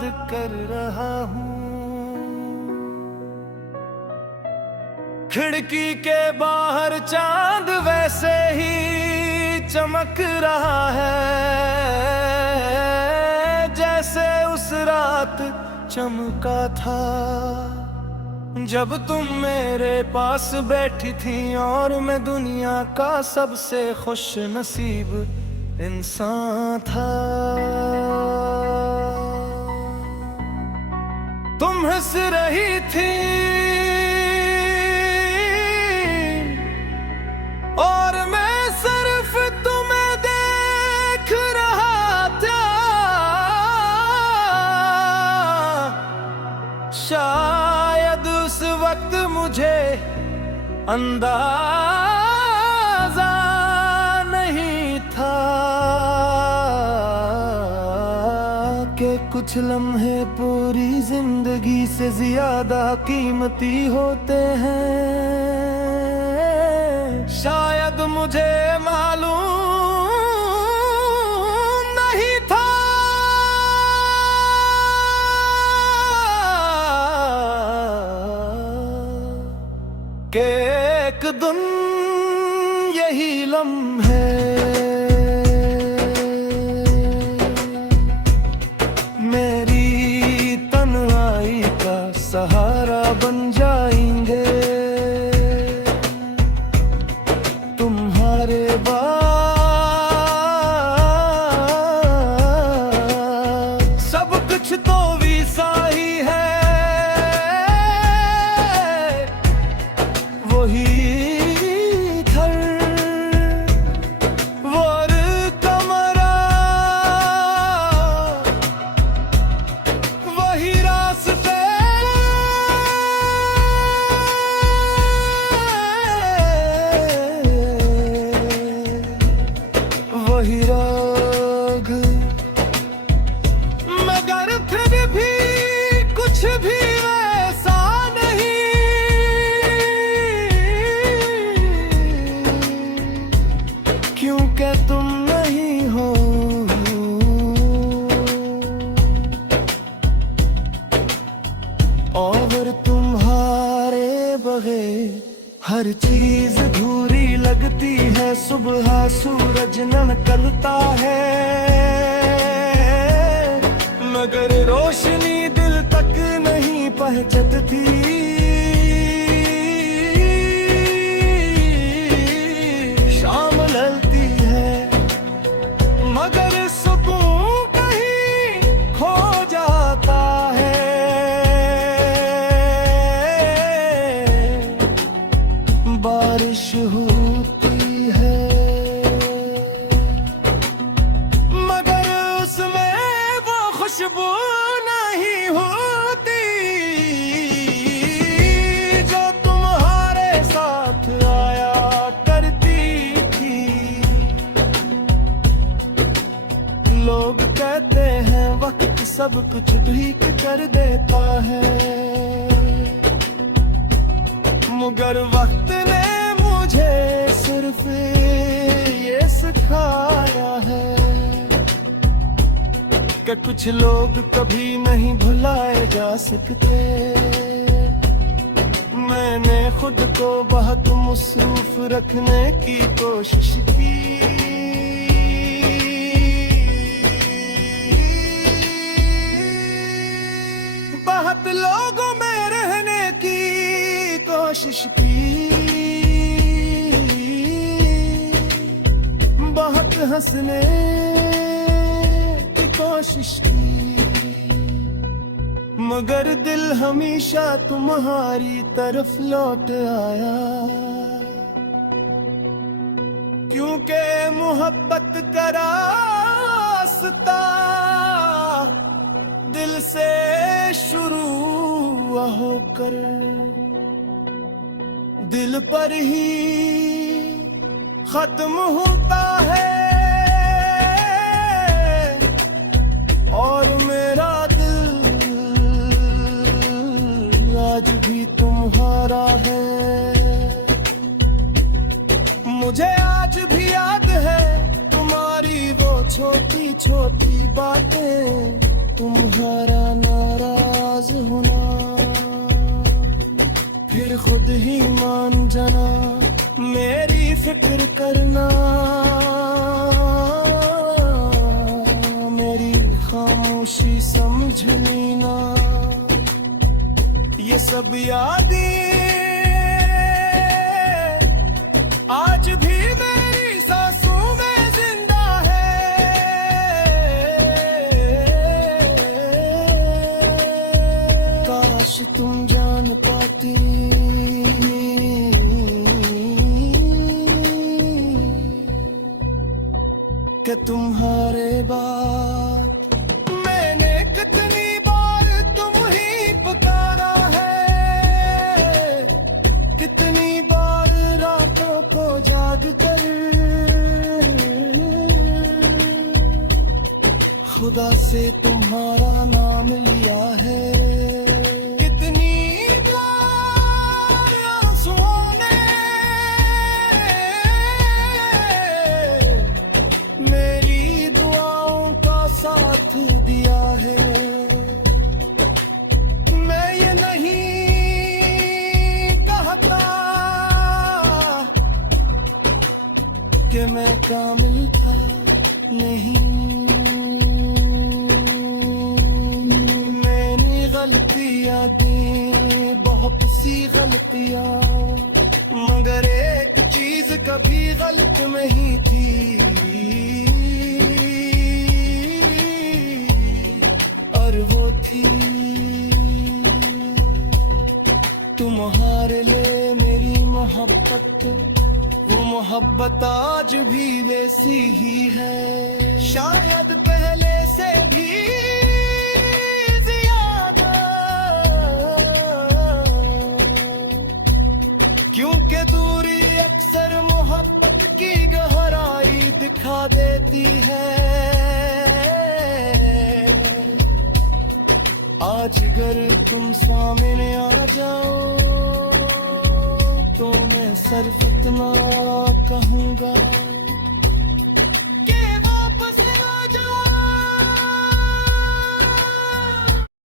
याद कर रहा हूँ। खिड़की के बाहर चांद वैसे ही चमक रहा है जैसे उस रात चमका था जब तुम मेरे पास बैठी थी और मैं दुनिया का सबसे खुश नसीब इंसान था। तुम हंस रही थी और मैं सिर्फ तुम्हें देख रहा था। शायद उस वक्त मुझे अंदाजा नहीं था कि कुछ लम्हे पूरी जिंदगी से ज्यादा कीमती होते हैं। शायद मुझे मालूम नहीं था कि एक दिन यही लम्हे मेरी तन्हाई का सहारा बन जाएंगे। तुम्हारे बाद सब कुछ तो वैसा ही है, वही घर और कमरा, वही रास्ते, वही राग। मगर फिर भी कुछ भी वैसा नहीं, क्योंकि तुम नहीं हो। और तुम्हारे बगैर हर चीज अधूरी लगती है। सुबह सूरज न निकलता है मगर रोशनी दिल तक नहीं पहुंचती। शाम ढलती है मगर सुकून कहीं खो जाता है। बारिश होती है मगर उसमें वो खुशबू नहीं होती जो तुम्हारे साथ आया करती थी। लोग कहते हैं वक्त सब कुछ ठीक कर देता है मगर वक्त ने मुझे सिर्फ ये सिखाया है कि कुछ लोग कभी नहीं भुलाए जा सकते। मैंने खुद को बहुत मसरूफ रखने की कोशिश की, बहुत लोगों में रहने की कोशिश की, बहुत हंसने की कोशिश की मगर दिल हमेशा तुम्हारी तरफ लौट आया। क्योंकि मोहब्बत का रास्ता दिल से शुरू होकर दिल पर ही खत्म होता है। और मेरा दिल आज भी तुम्हारा है। मुझे आज भी याद है तुम्हारी वो छोटी छोटी बातें, तुम्हारा ही मान जाना, मेरी फिक्र करना, मेरी खामोशी समझ लेना। ये सब यादें आज भी मेरी सांसों में जिंदा है। काश तुम जान पाती कि तुम्हारे बाद मैंने कितनी बार तुम ही पुकारा है, कितनी बार रातों को जाग कर खुदा से तुम्हारा नाम लिया है। कितनी बार आंसुओं ने मेरी दुआओं का साथ दिया है। मैं ये नहीं कहता कि मैं कामिल था, नहीं, मैंने गलतियां दी, बहुत सी गलतियां, मगर एक चीज कभी गलत नहीं थी, और वो थी तुम्हारे लिए मेरी मोहब्बत। वो मोहब्बत आज भी वैसी ही है, शायद पहले से भी ज्यादा, क्योंकि दूरी अक्सर मोहब्बत की गहराई दिखा देती है। आज अगर तुम सामने आ जाओ तो मैं सिर्फ इतना कहूँगा,